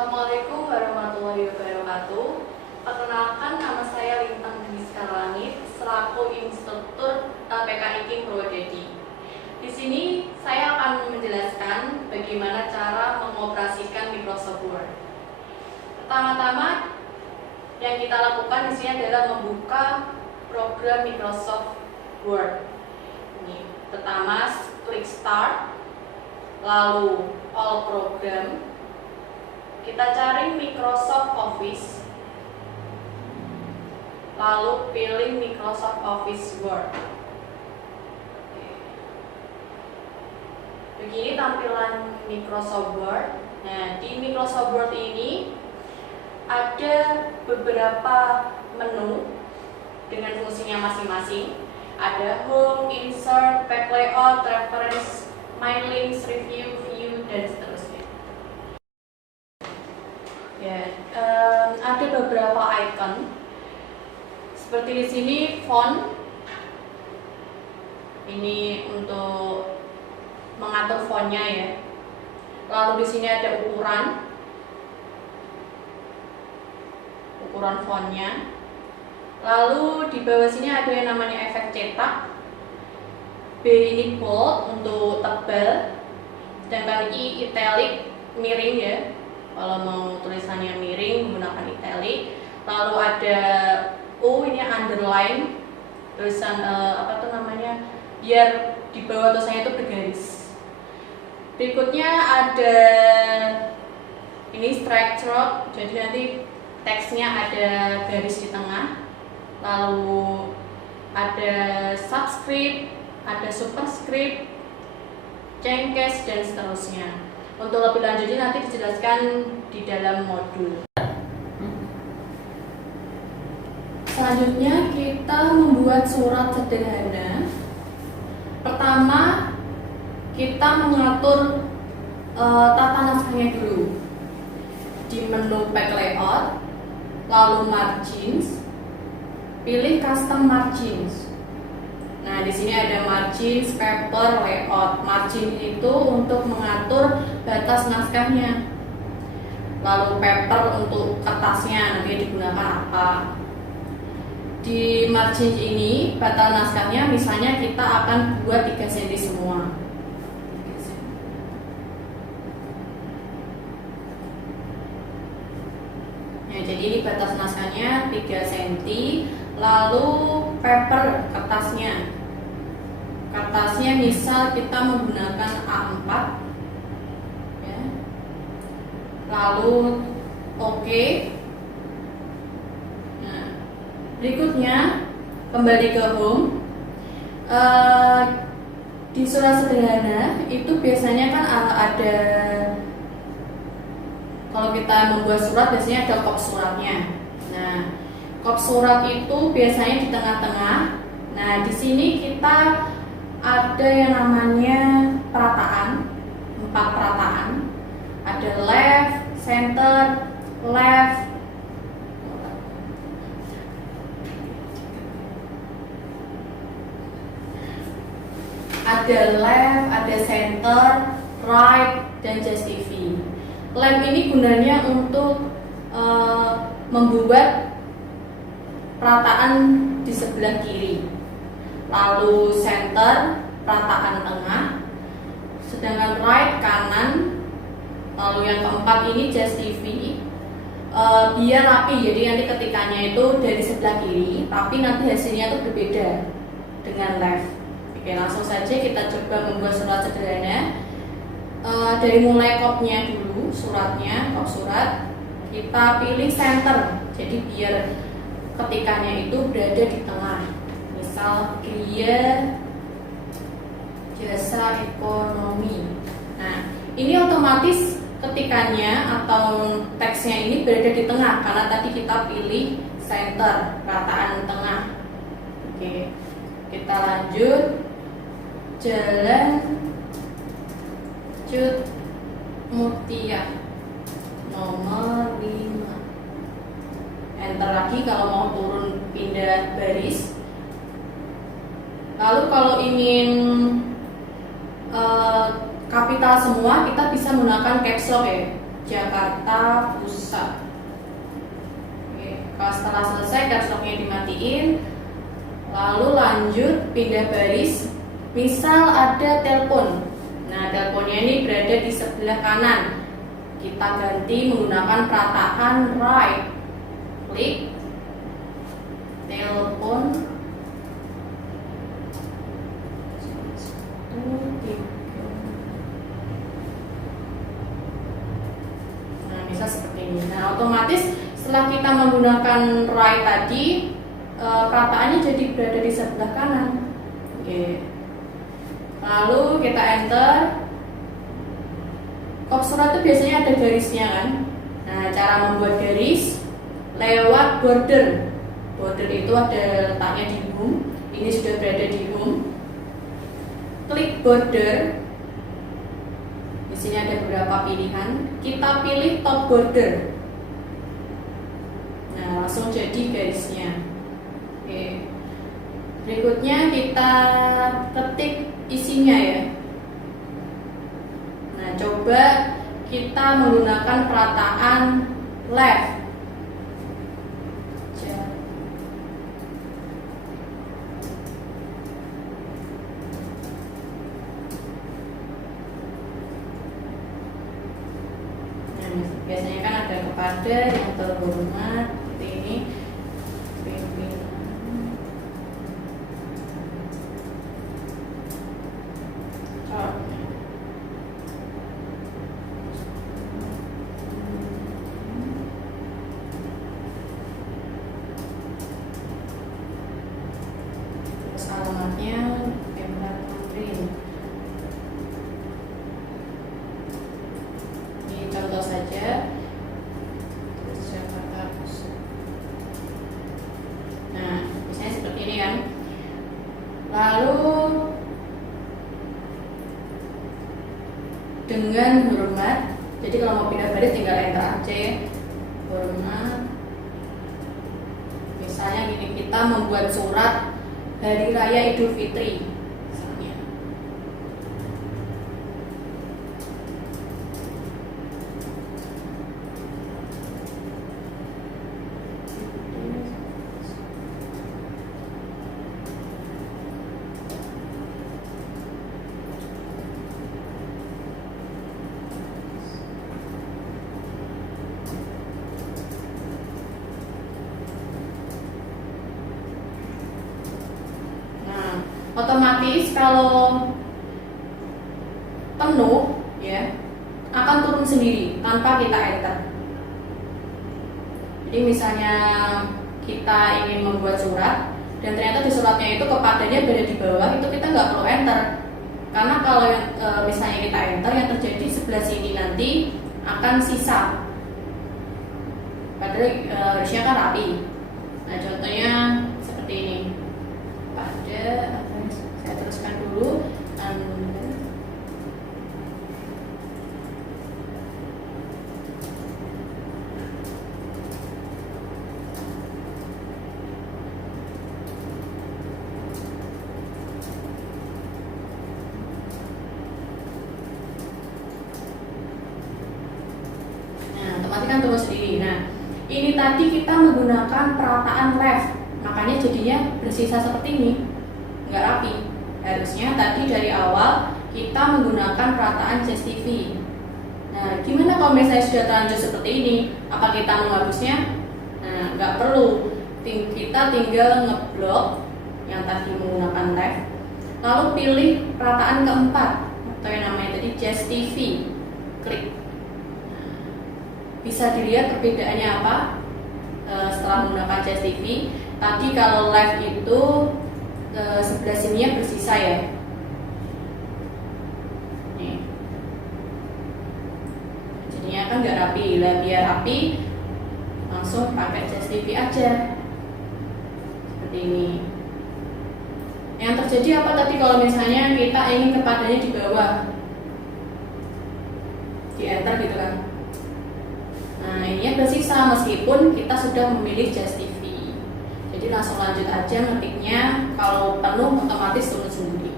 Assalamualaikum warahmatullahi wabarakatuh. Perkenalkan, nama saya Lintang Dwi Skarlangit selaku instruktur LPK IKIM Purwodadi. Di sini saya akan menjelaskan bagaimana cara mengoperasikan Microsoft Word. Pertama-tama yang kita lakukan di sini adalah membuka program Microsoft Word. Ini pertama klik Start, lalu All Program. Kita cari Microsoft Office, lalu pilih Microsoft Office Word. Begini tampilan Microsoft Word. Nah, di Microsoft Word ini ada beberapa menu dengan fungsinya masing-masing. Ada Home, Insert, Back Layout, Reference, My Links, Review, View, dan seterusnya. Ya, ada beberapa icon seperti di sini font. Ini untuk mengatur fontnya ya. Lalu di sini ada ukuran fontnya. Lalu di bawah sini ada yang namanya efek cetak. B ini bold untuk tebal, sedangkan I italic miring ya. Kalau mau tulisannya miring menggunakan italic. Lalu ada U ini underline, tulisan biar di bawah tulisannya itu bergaris. Berikutnya ada ini structure, jadi nanti teksnya ada garis di tengah. Lalu ada subscript, ada superscript, cengkes, dan seterusnya. Untuk lebih lanjutnya nanti dijelaskan di dalam modul. Selanjutnya kita membuat surat sederhana. Pertama kita mengatur tata naskahnya dulu. Di menu Back Layout, lalu Margins, pilih Custom Margins. Nah, di sini ada margins, paper, layout. Margin itu untuk mengatur batas naskahnya. Lalu paper untuk kertasnya nanti digunakan apa. Di margin ini batas naskahnya misalnya kita akan buat 3 cm semua. Ya, jadi ini batas naskahnya 3 cm. Lalu paper kertasnya misal kita menggunakan A4 ya. Lalu oke. Nah, berikutnya kembali ke home. Di surat sederhana itu biasanya kan ada, kalau kita membuat surat biasanya ada kop suratnya. Nah, kop surat itu biasanya di tengah-tengah. Nah, di sini kita ada yang namanya perataan, 4 perataan. Ada left, center, left, ada center, right, dan justify. Left ini gunanya untuk membuat perataan di sebelah kiri. Lalu center, perataan tengah, sedangkan right kanan. Lalu yang keempat ini justify, biar rapi, jadi nanti ketikannya itu dari sebelah kiri, tapi nanti hasilnya itu berbeda dengan left. Oke, langsung saja kita coba membuat surat sederhana. Dari mulai kopnya dulu, kop surat, kita pilih center, jadi biar ketikannya itu berada di tengah. Misal Gria Jasa Ekonomi. Nah, ini otomatis ketikannya atau teksnya ini berada di tengah karena tadi kita pilih center, rataan tengah. Oke, kita lanjut. Jalan Cut Mutia nomor 5. Enter lagi kalau mau turun pindah baris. Lalu kalau ingin kapital semua kita bisa menggunakan caps lock ya. Jakarta Pusat. Oke, kalau setelah selesai caps lock-nya dimatiin, lalu lanjut pindah baris. Misal ada telepon, nah teleponnya ini berada di sebelah kanan, kita ganti menggunakan perataan right. Klik telepon. Nah, bisa seperti ini. Nah, otomatis setelah kita menggunakan right tadi, perataannya jadi berada di sebelah kanan. Oke. Lalu kita enter. Kop surat itu biasanya ada garisnya kan. Nah, cara membuat garis lewat border. Border itu ada letaknya di home. Ini sudah berada di home. Klik border. Di sini ada beberapa pilihan. Kita pilih top border. Nah, langsung jadi garisnya. Oke. Berikutnya kita ketik isinya ya. Nah, coba kita menggunakan perataan left. Biasanya kan ada kepada, yang terhormat, seperti ini, pimpinan. Terus alamatnya Pemda Tamrin. Contoh saja, terus Jakarta Pusat. Nah, misalnya seperti ini kan. Lalu dengan hormat, jadi kalau mau pindah baris tinggal enter aja ya. Hormat. Misalnya gini, kita membuat surat Hari Raya Idul Fitri. Otomatis kalau penuh ya akan turun sendiri tanpa kita enter. Jadi misalnya kita ingin membuat surat dan ternyata di suratnya itu kepadanya berada di bawah, itu kita nggak perlu enter. Karena kalau misalnya kita enter, yang terjadi sebelah sini nanti akan sisa. Padahal harusnya kan rapi. Nah, contohnya seperti ini. Pada saya teruskan dulu. Otomatis kan turun sendiri. Nah, ini tadi kita menggunakan perataan left, makanya jadinya bersisa seperti ini, nggak rapi. Harusnya tadi dari awal kita menggunakan perataan justify. Nah, gimana kalau misalnya sudah terlanjur seperti ini? Apa kita menghapusnya? Nah, nggak perlu. Kita tinggal ngeblok yang tadi menggunakan left, lalu pilih perataan keempat atau yang namanya tadi justify. Klik. Bisa dilihat perbedaannya apa setelah menggunakan justify. Tadi kalau left itu sebelah sininya bersisa ya. Nih. Jadinya kan nggak rapi. Biar rapi, langsung pakai justify aja. Seperti ini. Yang terjadi apa tadi kalau misalnya kita ingin kepadanya di bawah, di enter gitu kan. Nah, ini bersisa meskipun kita sudah memilih justify. Jadi langsung lanjut aja ngetiknya. Kalau penuh otomatis turun sendiri.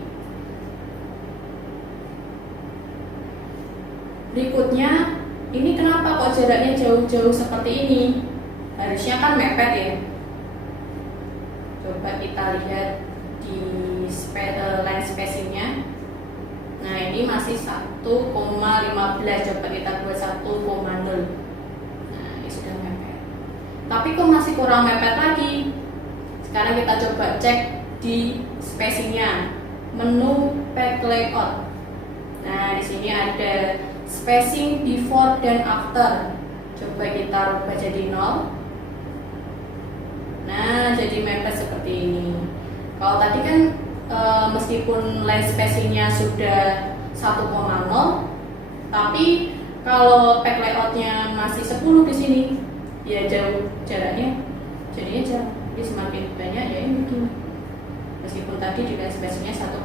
Berikutnya ini kenapa kok jaraknya jauh-jauh seperti ini? Harusnya kan mepet ya. Coba kita lihat di line spacingnya. Nah ini masih 1,15, coba kita buat 1,0. Nah ini sudah mepet. Tapi kok masih kurang mepet lagi? Sekarang kita coba cek di spacingnya, menu pack layout. Nah di sini ada spacing before dan after. Coba kita rubah jadi 0. Nah jadi mepet seperti ini. Kalau tadi kan meskipun line spacingnya sudah 1,0, tapi kalau pack layoutnya masih 10 di sini, ya jauh jaraknya, jadinya jauh. Jadi semakin banyak ya ini begini. Meskipun tadi di line spacingnya 1,0.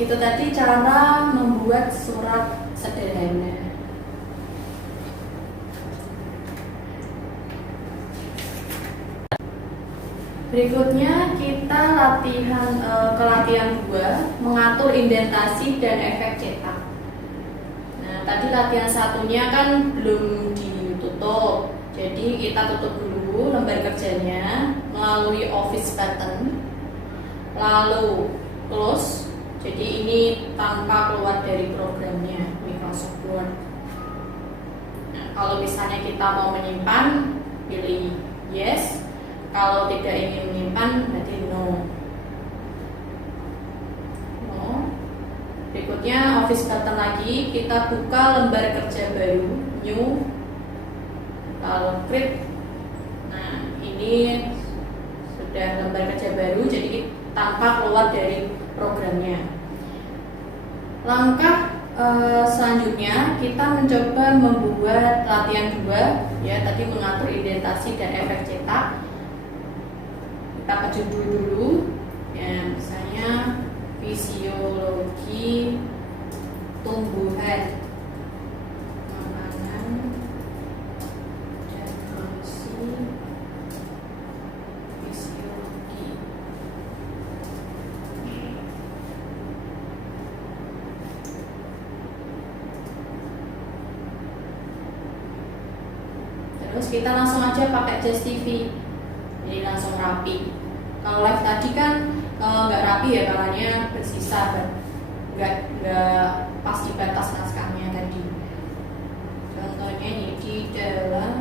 Itu tadi cara membuat surat sederhana. Berikutnya kita latihan 2, mengatur indentasi dan efek cetak. Nah, tadi latihan satunya kan belum ditutup, jadi kita tutup dulu lembar kerjanya melalui Office button, lalu close. Jadi ini tanpa keluar dari programnya Microsoft Word. Nah, kalau misalnya kita mau menyimpan, pilih yes. Kalau tidak ingin menyimpan, berarti no. Berikutnya Office button lagi, kita buka lembar kerja baru, new, lalu create. Nah ini sudah lembar kerja baru, jadi tanpa keluar dari programnya. Langkah selanjutnya kita mencoba membuat latihan 2, ya tadi mengatur indentasi dan efek cetak. Kita ke judul dulu, ya misalnya fisiologi tumbuhan, makanan dan fungsi fisiologi. Terus kita langsung aja pakai Just TV. Jadi langsung rapi. Kalau live tadi kan nggak rapi ya, kalanya bersisa, nggak pas di batas naskahnya tadi. Contohnya ini di dalam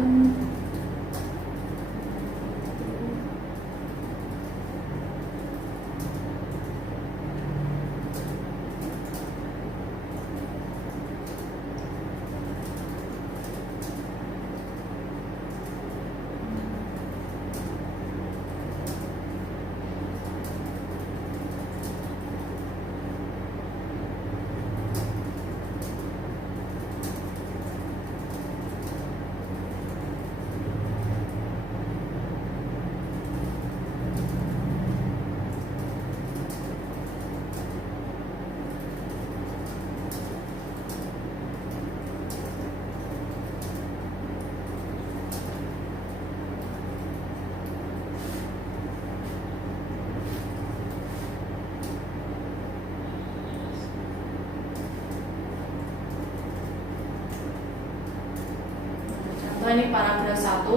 ini paragraf 1.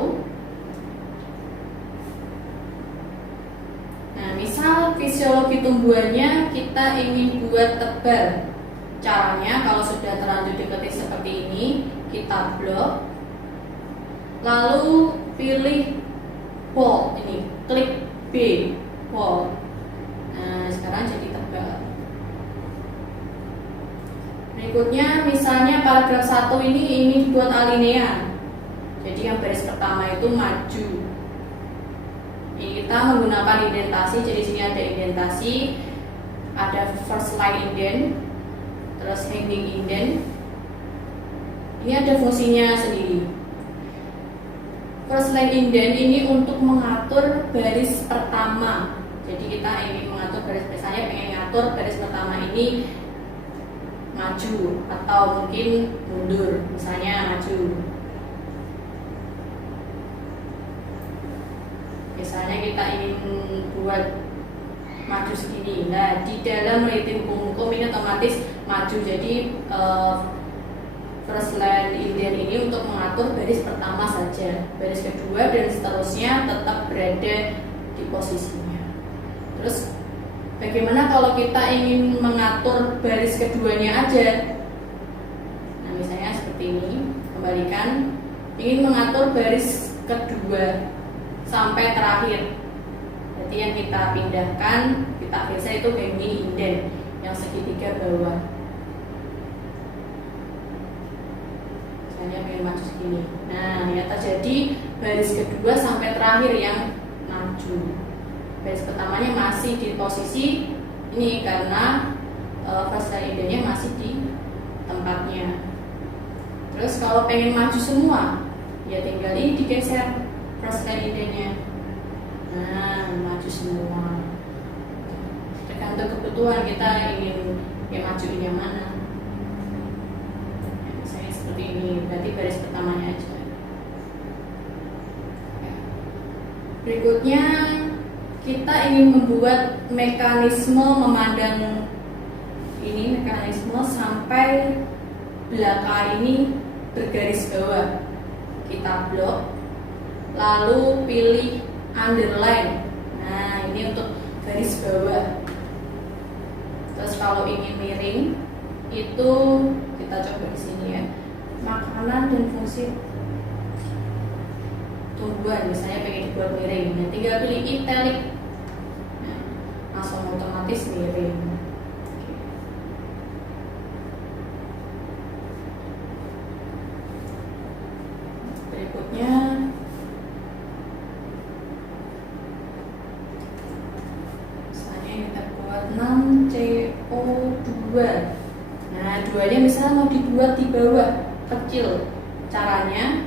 Nah, misal fisiologi tumbuhannya kita ingin buat tebal. Caranya kalau sudah terlanjur diketik seperti ini, kita blok, lalu pilih bold, ini klik B, bold. Nah, sekarang jadi tebal. Berikutnya misalnya paragraf 1 ini dibuat alinea. Jadi yang baris pertama itu maju. Ini kita menggunakan indentasi. Jadi sini ada indentasi, ada first line indent, terus hanging indent. Ini ada fungsinya sendiri. First line indent ini untuk mengatur baris pertama. Jadi kita ingin mengatur baris, misalnya pengen ngatur baris pertama ini maju atau mungkin mundur, misalnya maju. Misalnya kita ingin buat maju segini. Nah, di dalam meneliti hukum ini otomatis maju. Jadi first line indent ini untuk mengatur baris pertama saja. Baris kedua dan seterusnya tetap berada di posisinya. Terus bagaimana kalau kita ingin mengatur baris keduanya aja? Nah, misalnya seperti ini. Kembalikan, ingin mengatur baris kedua sampai terakhir. Berarti yang kita pindahkan, kita geser itu hanging indent yang segitiga bawah. Pengen maju segini. Nah, ya terjadi baris kedua sampai terakhir yang maju. Baris pertamanya masih di posisi ini karena first line indentnya masih di tempatnya. Terus kalau pengen maju semua, ya tinggal ini digeser first line indentnya. Nah, maju semua. Tergantung kebutuhan kita ingin yang majuin yang mana. Seperti ini, berarti baris pertamanya aja. Berikutnya kita ingin membuat mekanisme memandang ini, mekanisme sampai belakang ini bergaris bawah. Kita blok, lalu pilih underline. Nah, ini untuk garis bawah. Terus kalau ingin miring itu kita coba di sini ya. Makanan dan fungsi tumbuhan, misalnya pengen dibuat miring, nah, tinggal pilih italic, nah, langsung otomatis miring. Berikutnya misalnya kita buat 6CO2. Nah, duanya misalnya mau dibuat di bawah kecil caranya.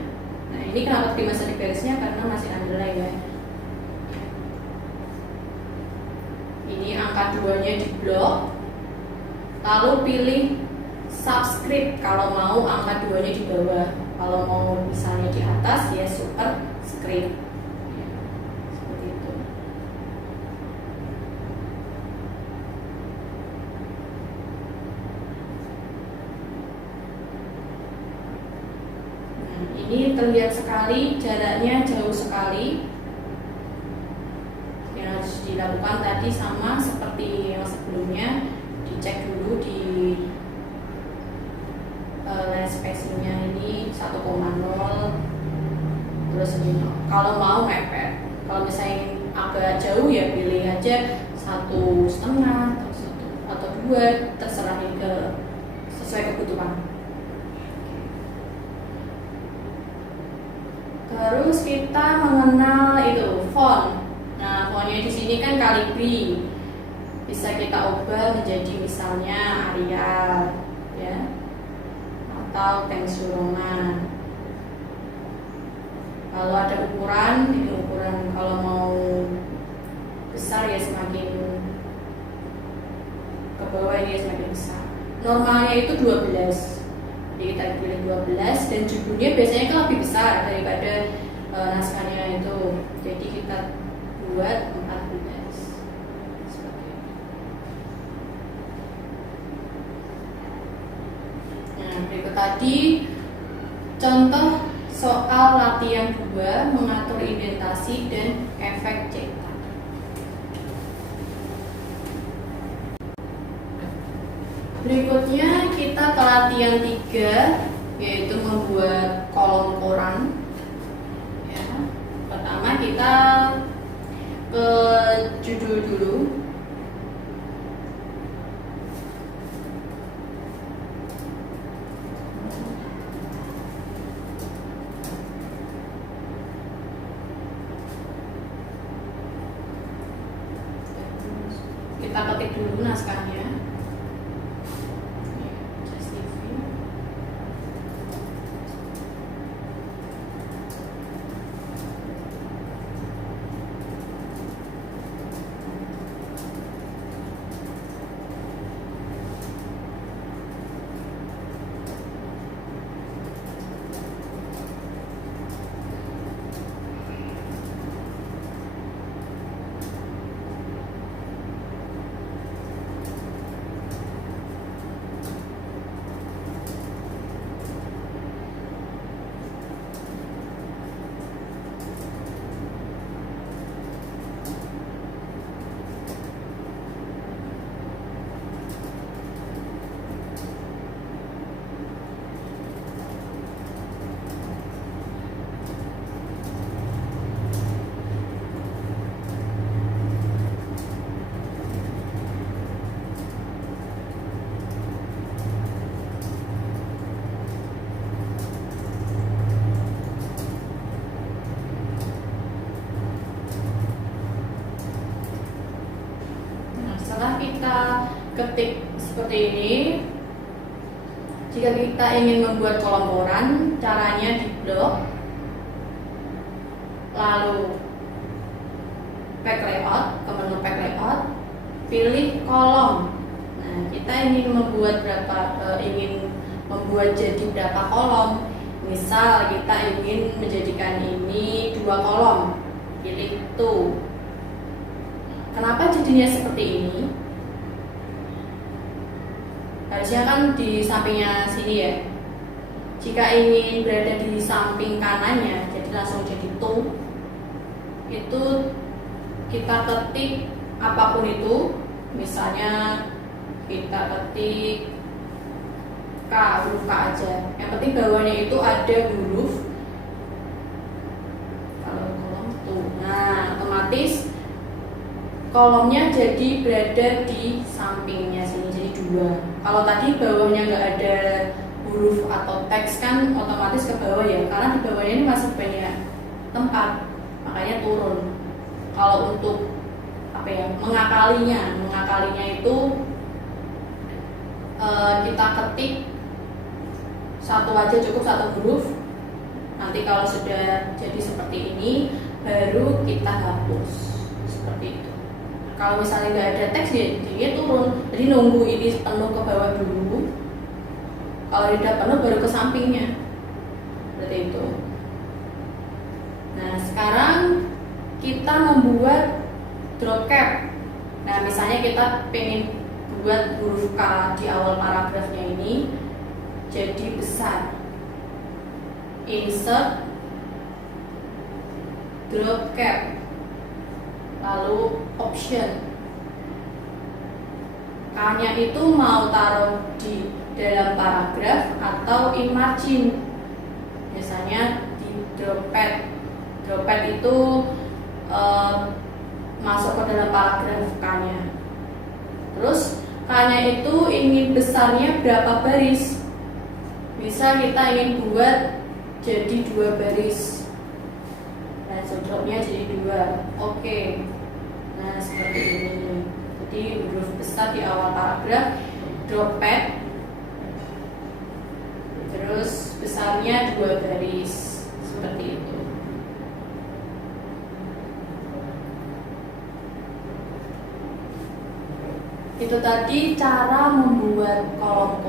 Nah, ini kenapa masih di garisnya karena masih underline ya. Ini angka 2-nya di blok, lalu pilih subscript kalau mau angka 2-nya di bawah. Kalau mau misalnya di atas ya superscript. Seperti itu. Ini terlihat sekali, jaraknya jauh sekali. Yang harus dilakukan tadi sama seperti yang sebelumnya, dicek dulu di line spacingnya ini 1,0. Terus ini kalau mau mepet, kalau misalnya agak jauh ya pilih aja 1,5 atau 2, terserah ke sesuai kebutuhan. Terus kita mengenal itu font. Nah, fontnya di sini kan Calibri. Bisa kita ubah menjadi misalnya Arial, ya, atau Times New Roman. Kalau ada ukuran, ini ukuran. Kalau mau besar ya semakin ke bawah dia semakin besar. Normalnya itu 12. Jadi kita pilih 12 dan judulnya biasanya kan lebih besar daripada naskahnya itu. Jadi kita buat 14 seperti ini. Nah, berikut tadi contoh soal latihan 2 mengatur indentasi dan efek cetak. Berikutnya kita ke latihan 3, yaitu membuat kolom koran. Ya. Pertama kita ke judul dulu. Kita ketik dulu naskahnya. ketik seperti ini. Jika kita ingin membuat kolom koran, caranya di blok, lalu pack layout, ke menu pack layout, pilih kolom. Nah, kita ingin membuat jadi berapa kolom. Misal kita ingin menjadikan ini 2 kolom, pilih itu. Kenapa jadinya seperti ini? Harusnya kan di sampingnya sini ya. Jika ingin berada di samping kanannya, jadi langsung jadi to, itu kita ketik apapun itu. Misalnya kita ketik K, huruf K aja. Yang penting bawahnya itu ada huruf. Kalau kolom tuh, nah otomatis kolomnya jadi berada di sampingnya sini, jadi 2. Kalau tadi bawahnya nggak ada huruf atau teks kan otomatis ke bawah ya, karena di bawahnya ini masih banyak tempat, makanya turun. Kalau untuk mengakalinya itu kita ketik satu aja cukup, 1 huruf. Nanti kalau sudah jadi seperti ini baru kita hapus seperti itu. Kalau misalnya nggak ada teks ya dia turun, jadi nunggu ini penuh ke bawah dulu. Kalau udah penuh baru ke sampingnya, seperti itu. Nah sekarang kita membuat drop cap. Nah misalnya kita pengen buat huruf K di awal paragrafnya ini jadi besar. Insert drop cap, lalu option. K-nya itu mau taruh di dalam paragraf atau in margin. Biasanya di drop pad. Drop pad itu masuk ke dalam paragraf K-nya. Terus K-nya itu ingin besarnya berapa baris. Bisa kita ingin buat jadi 2 baris. Nah, dropnya jadi 2. Oke. Nah, seperti ini. Jadi huruf besar di awal paragraf, drop pad. Terus besarnya 2 baris. Seperti itu. Itu tadi cara membuat kolom